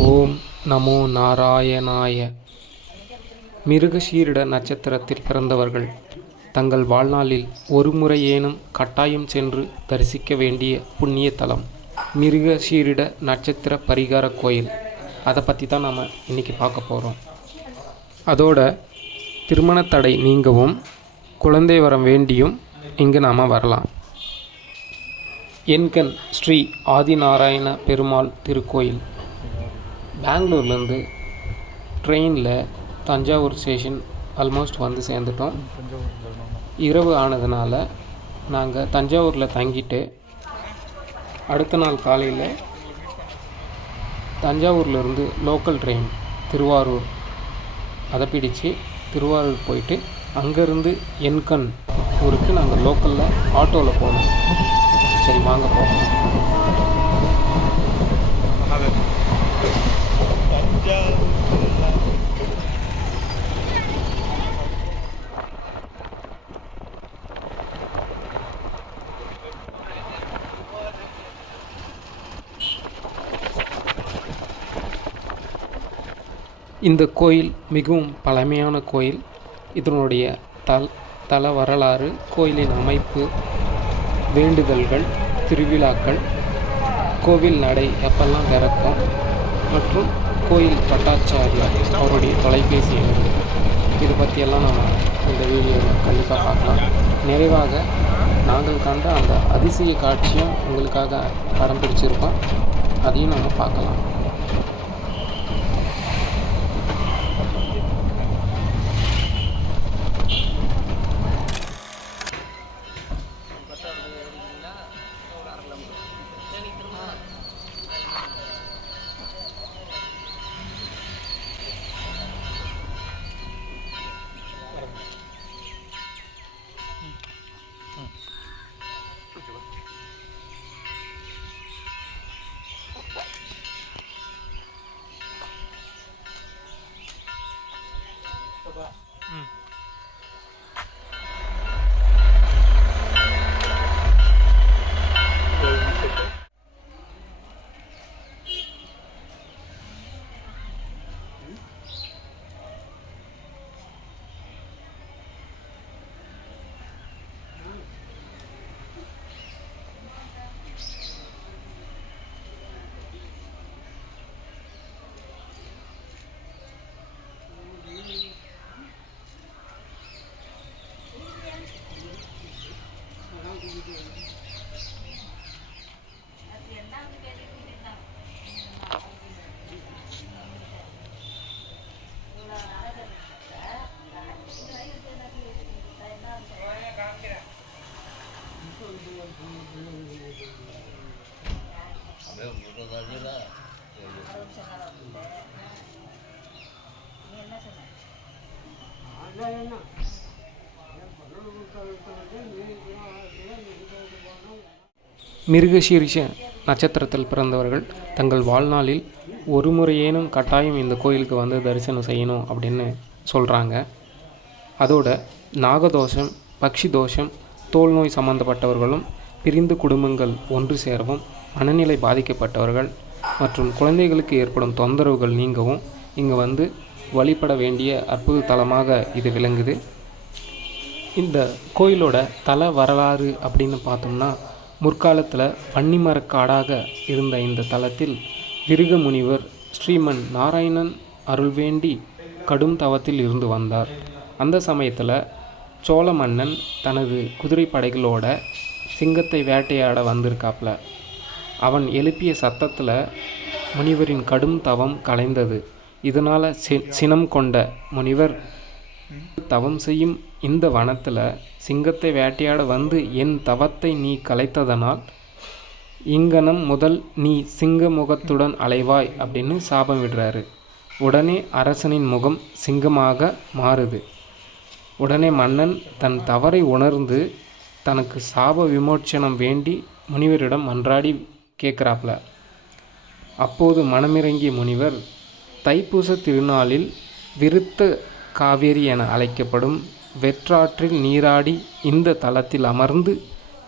ஓம் நமோ நாராயணாய. மிருகசீரிட நட்சத்திரத்தில் பிறந்தவர்கள் தங்கள் வாழ்நாளில் ஒரு முறையேனும் கட்டாயம் சென்று தரிசிக்க வேண்டிய புண்ணிய தலம் மிருகசீரிட நட்சத்திர பரிகார கோயில். அதை பற்றி தான் நாம் இன்றைக்கி பார்க்க போகிறோம். அதோட திருமணத்தடை நீங்கவும் குழந்தை வரம் வேண்டியும் இங்கு நாம் வரலாம். என்கண் ஸ்ரீ ஆதிநாராயண பெருமாள் திருக்கோயில். பெங்களூர்லேருந்து ட்ரெயினில் தஞ்சாவூர் ஸ்டேஷன் ஆல்மோஸ்ட் வந்து சேர்ந்துட்டோம். இரவு ஆனதுனால நாங்கள் தஞ்சாவூரில் தங்கிட்டு அடுத்த நாள் காலையில் தஞ்சாவூர்லேருந்து லோக்கல் ட்ரெயின் திருவாரூர் அதை பிடிச்சு திருவாரூர் போயிட்டு அங்கேருந்து என்கண் ஊருக்கு நாங்கள் லோக்கலில் ஆட்டோவில் போனோம். சரி வாங்க போகலாம். இந்த கோயில் மிகவும் பழமையான கோயில். இதனுடைய தல வரலாறு, கோயிலின் அமைப்பு, வேண்டுதல்கள், திருவிழாக்கள், கோவில் நடை எப்பெல்லாம் திறக்கும் மற்றும் கோயில் பட்டாச்சாரியார் அவருடைய தொலைபேசி எண்கள், இது பற்றியெல்லாம் நம்ம இந்த வீடியோவில் கண்டிப்பாக பார்க்கலாம். நிறைவாக நாங்கள் கண்ட அந்த அதிசய காட்சியும் உங்களுக்காக படம் பிடிச்சிருக்கோம், அதையும் நம்ம பார்க்கலாம். மிருகசீரிஷ நட்சத்திரத்தில் பிறந்தவர்கள் தங்கள் வாழ்நாளில் ஒரு முறையேனும் கட்டாயம் இந்த கோயிலுக்கு வந்து தரிசனம் செய்யணும் அப்படின்னு சொல்கிறாங்க. அதோட நாகதோஷம், பக்ஷி தோஷம், தோல் நோய் சம்பந்தப்பட்டவர்களும், பிரிந்து குடும்பங்கள் ஒன்று சேரவும், மனநிலை பாதிக்கப்பட்டவர்கள் மற்றும் குழந்தைகளுக்கு ஏற்படும் தொந்தரவுகள் நீங்கவும் இங்கே வந்து வழிபட வேண்டிய அற்புத தலமாக இது விளங்குது. இந்த கோயிலோட தல வரலாறு அப்படின்னு பார்த்தோம்னா, முற்காலத்தில் வன்னிமரக்காடாக இருந்த இந்த தலத்தில் விருக முனிவர் ஸ்ரீமன் நாராயணன் அருள் வேண்டி கடும் தவத்தில் இருந்து வந்தார். அந்த சமயத்தில் சோழ மன்னன் தனது குதிரை படைகளோட சிங்கத்தை வேட்டையாட வந்திருக்காப்புல. அவன் எழுப்பிய சத்தத்தில் முனிவரின் கடும் தவம் கலைந்தது. இதனால் சினம் கொண்ட முனிவர், தவம் செய்யும் இந்த வனத்தில் சிங்கத்தை வேட்டையாட வந்து என் தவத்தை நீ கலைத்ததனால் இங்கனம் முதல் நீ சிங்க முகத்துடன் அலைவாய் அப்படின்னு சாபம் விடுறாரு. உடனே அரசனின் முகம் சிங்கமாக மாறுது. உடனே மன்னன் தன் தவறை உணர்ந்து தனக்கு சாப விமோச்சனம் வேண்டி முனிவரிடம் மன்றாடி கேட்குறாப்புல. அப்போது மனமிறங்கிய முனிவர் தைப்பூச திருநாளில் விருத்த காவேரி என அழைக்கப்படும் வெற்றாற்றில் நீராடி இந்த தலத்தில் அமர்ந்து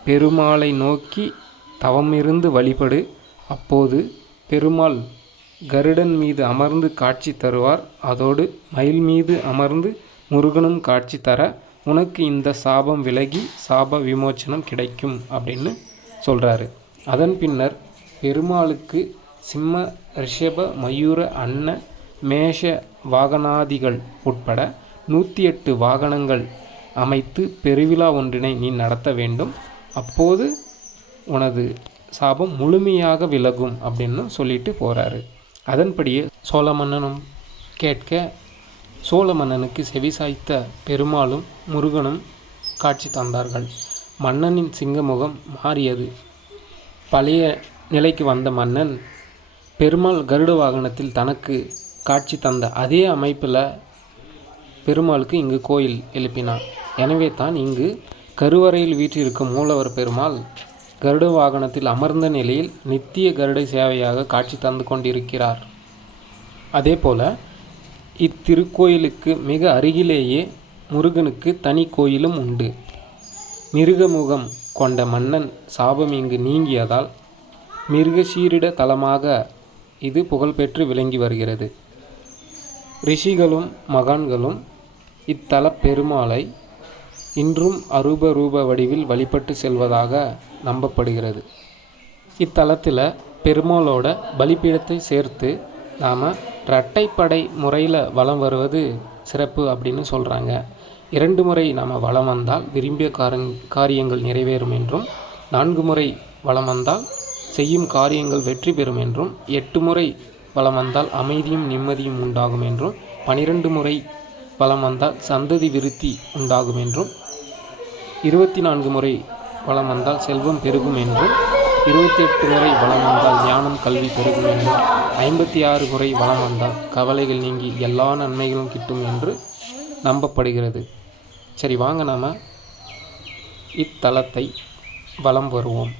பெருமாளை நோக்கி தவமிருந்து வழிபடு. அப்போது பெருமாள் கருடன் மீது அமர்ந்து காட்சி தருவார். அதோடு மயில் மீது அமர்ந்து முருகனும் காட்சி தர உனக்கு இந்த சாபம் விலகி சாப விமோச்சனம் கிடைக்கும் அப்படின்னு சொல்கிறாரு. அதன் பின்னர் பெருமாளுக்கு சிம்ம ரிஷப மயூர அன்ன மேஷ வாகனாதிகள் உட்பட 108 வாகனங்கள் அமைத்து பெருவிழா ஒன்றினை நீ நடத்த வேண்டும். அப்போது உனது சாபம் முழுமையாக விலகும் அப்படின்னு சொல்லிட்டு போகிறாரு. அதன்படியே சோழ மன்னனும் கேட்க சோழ மன்னனுக்கு செவிசாய்த்த பெருமாளும் முருகனும் காட்சி தந்தார்கள். மன்னனின் சிங்கமுகம் மாறியது. பழைய நிலைக்கு வந்த மன்னன் பெருமாள் கருட வாகனத்தில் தனக்கு காட்சி தந்த அதே அமைப்பில் பெருமாளுக்கு இங்கு கோயில் எழுப்பினான். எனவே தான் இங்கு கருவறையில் வீற்றிருக்கும் மூலவர் பெருமாள் கருட வாகனத்தில் அமர்ந்த நிலையில் நித்திய கருடை சேவையாக காட்சி தந்து கொண்டிருக்கிறார். அதேபோல இத்திருக்கோயிலுக்கு மிக அருகிலேயே முருகனுக்கு தனி கோயிலும் உண்டு. மிருகமுகம் கொண்ட மன்னன் சாபம் இங்கு நீங்கியதால் மிருகசீரிட தலமாக இது புகழ்பெற்று விளங்கி வருகிறது. ரிஷிகளும் மகான்களும் இத்தல பெருமாளை இன்றும் அரூப ரூப வடிவில் வழிபட்டு செல்வதாக நம்பப்படுகிறது. இத்தலத்தில் பெருமாளோட பலிபீடத்தை சேர்த்து நாம் இரட்டைப்படை முறையில் வலம் வருவது சிறப்பு அப்படின்னு சொல்கிறாங்க. 2 முறை நாம் வலம் வந்தால் விரும்பிய காரியங்கள் நிறைவேறும் என்றும், 4 முறை வலம் வந்தால் செய்யும் காரியங்கள் வெற்றி பெறும் என்றும், 8 முறை வலம் வந்தால் அமைதியும் நிம்மதியும் உண்டாகும் என்றும், 12 முறை வலம் வந்தால் சந்ததி விருத்தி உண்டாகும் என்றும், 24 முறை வலம் வந்தால் செல்வம் பெருகும் என்றும், 28 முறை வலம் வந்தால் ஞானம் கல்வி பெருகும் என்றும், 56 முறை வலம் வந்தால் கவலைகள் நீங்கி எல்லா நன்மைகளும் கிட்டும் என்று நம்பப்படுகிறது. சரி, வாங்க நாம் இத்தலத்தை வலம் வருவோம்.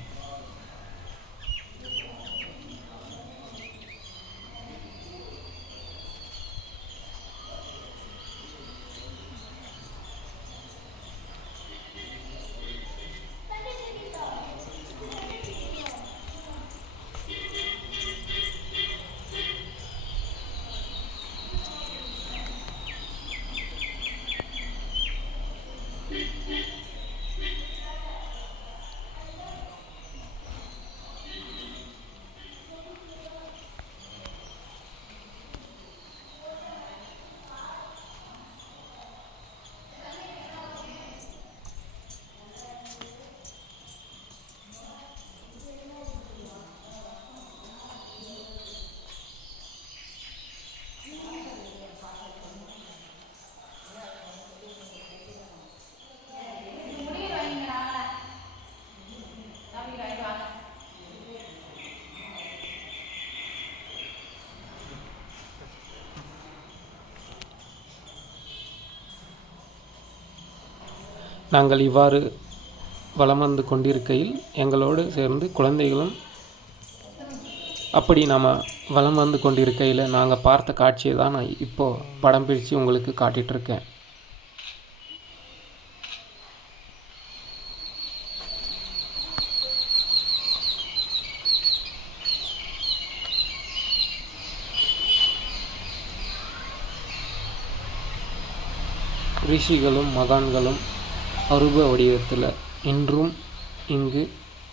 நாங்கள் இவ்வாறு வலம் வந்து கொண்டிருக்கையில் எங்களோடு சேர்ந்து குழந்தைகளும் அப்படி நாம் வலம் வந்து கொண்டிருக்கையில் நாங்கள் பார்த்த காட்சியை தான் நான் இப்போது படம் பிடிச்சு உங்களுக்கு காட்டிகிட்ருக்கேன். ரிஷிகளும் மகான்களும் அரூப வடிவத்தில் இன்றும் இங்கு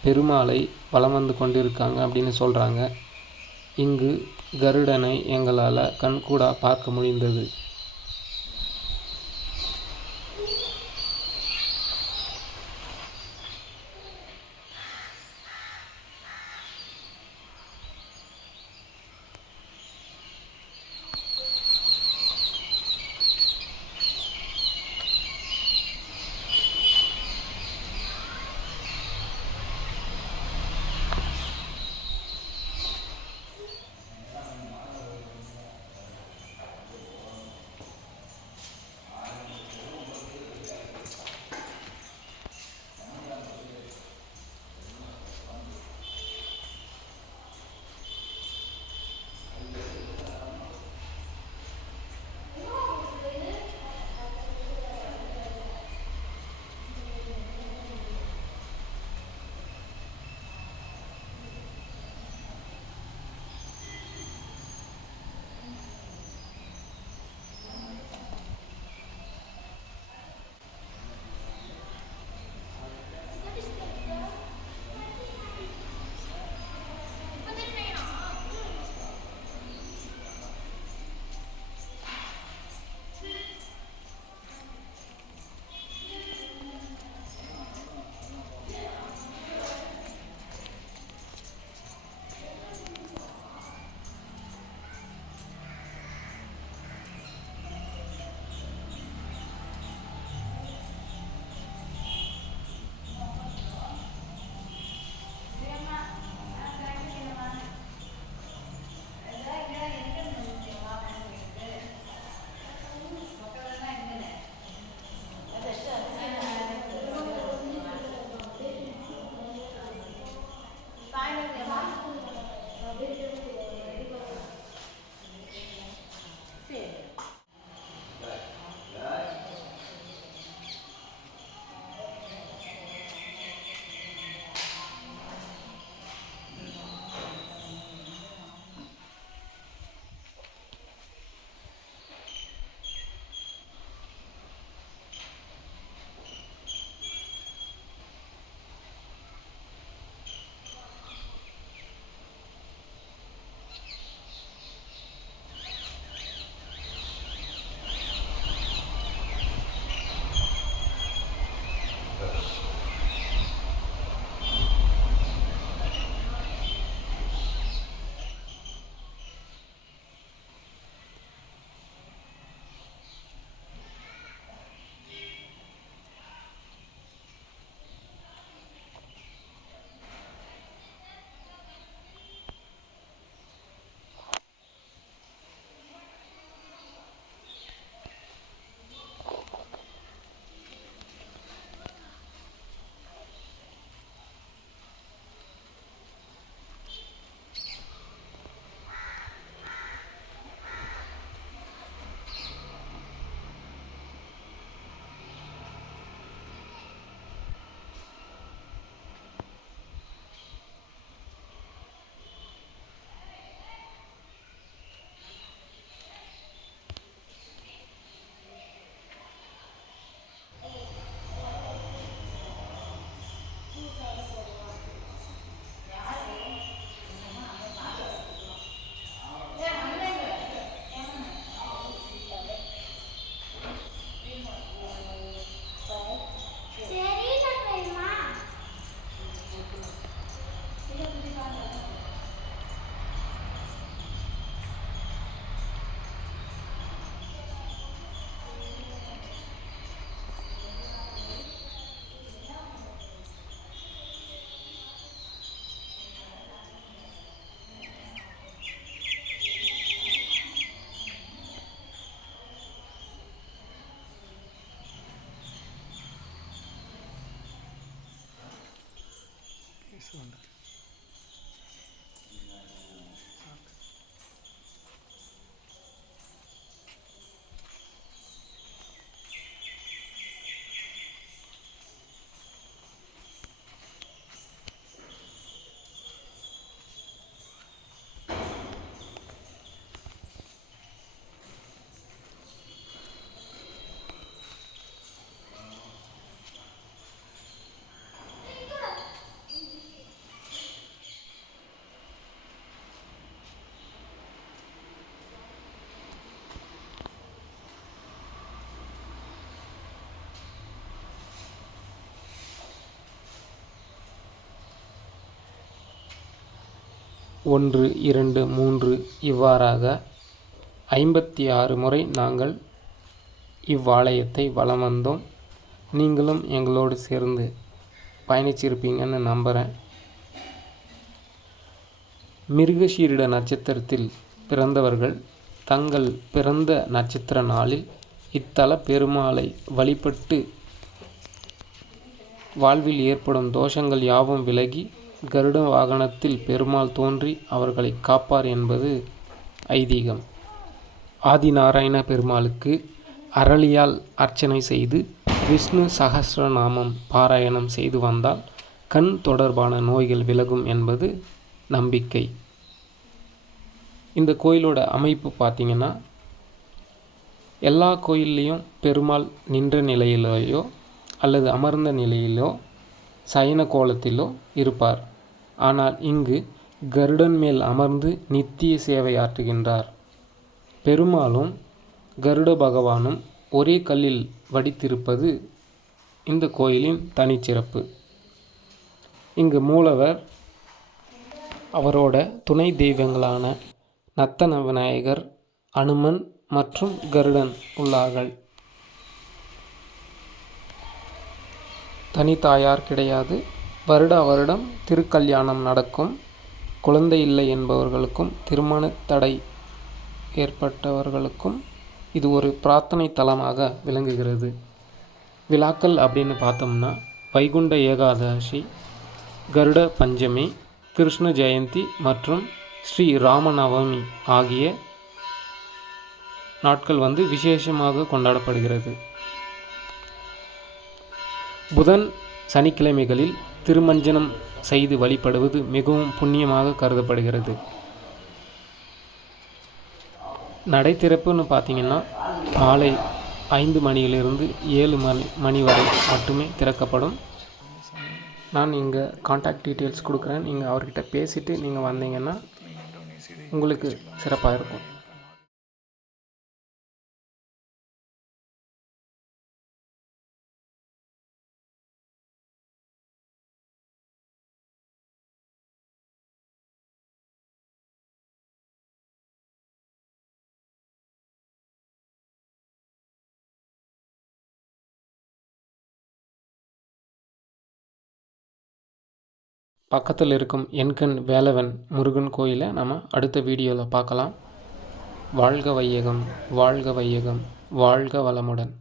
பெருமாளை வலம் வந்து கொண்டிருக்காங்க அப்படின்னு சொல்கிறாங்க. இங்கு கருடனை எங்களால் கண்கூடாக பார்க்க முடிந்தது. 1, 2, 3 இவ்வாறாக 56 முறை நாங்கள் இவ்வாலயத்தை வலம் வந்தோம். நீங்களும் எங்களோடு சேர்ந்து பயணிச்சிருப்பீங்கன்னு நம்புகிறேன். மிருகசீரிட நட்சத்திரத்தில் பிறந்தவர்கள் தங்கள் பிறந்த நட்சத்திர நாளில் இத்தல பெருமாளை வழிபட்டு வாழ்வில் ஏற்படும் தோஷங்கள் யாவும் விலகி கருட வாகனத்தில் பெருமாள் தோன்றி அவர்களை காப்பார் என்பது ஐதீகம். ஆதிநாராயண பெருமாளுக்கு அரளியால் அர்ச்சனை செய்து விஷ்ணு சகஸ்ரநாமம் பாராயணம் செய்து வந்தால் கண் தொடர்பான நோய்கள் விலகும் என்பது நம்பிக்கை. இந்த கோயிலோட அமைப்பு பார்த்திங்கன்னா, எல்லா கோயில்லையும் பெருமாள் நின்ற நிலையிலேயோ அல்லது அமர்ந்த நிலையிலோ சயன கோலத்திலோ இருப்பார். ஆனால் இங்கு கருடன் மேல் அமர்ந்து நித்திய சேவை ஆற்றுகின்றார். பெருமாளும் கருட பகவானும் ஒரே கல்லில் வடித்திருப்பது இந்த கோயிலின் தனிச்சிறப்பு. இங்கு மூலவர், அவரோட துணை தெய்வங்களான நத்தன விநாயகர், அனுமன் மற்றும் கருடன் உள்ளார்கள். தனித்தாயார் கிடையாது. வருடம் திருக்கல்யாணம் நடக்கும். குழந்தை இல்லை என்பவர்களுக்கும் திருமண தடை ஏற்பட்டவர்களுக்கும் இது ஒரு பிரார்த்தனை தலமாக விளங்குகிறது. விழாக்கள் அப்படின்னு பார்த்தோம்னா, வைகுண்ட ஏகாதசி, கருட பஞ்சமி, கிருஷ்ண ஜெயந்தி மற்றும் ஸ்ரீ ராமநவமி ஆகிய நாட்கள் விசேஷமாக கொண்டாடப்படுகிறது. புதன், சனிக்கிழமைகளில் திருமஞ்சனம் செய்து வழிபடுவது மிகவும் புண்ணியமாக கருதப்படுகிறது. நடை திறப்புன்னு பார்த்தீங்கன்னா, மாலை 5 மணியிலிருந்து 7 மணி வரை மட்டுமே திறக்கப்படும். நான் இங்கே காண்டாக்ட் டீட்டெயில்ஸ் கொடுக்குறேன். நீங்கள் அவர்கிட்ட பேசிவிட்டு நீங்கள் வந்தீங்கன்னா உங்களுக்கு சிறப்பாக இருக்கும். பக்கத்தில் இருக்கும் எண்கண் வேலவன் முருகன் கோயிலை நம்ம அடுத்த வீடியோவில் பார்க்கலாம். வாழ்க வையகம், வாழ்க வையகம், வாழ்க வளமுடன்.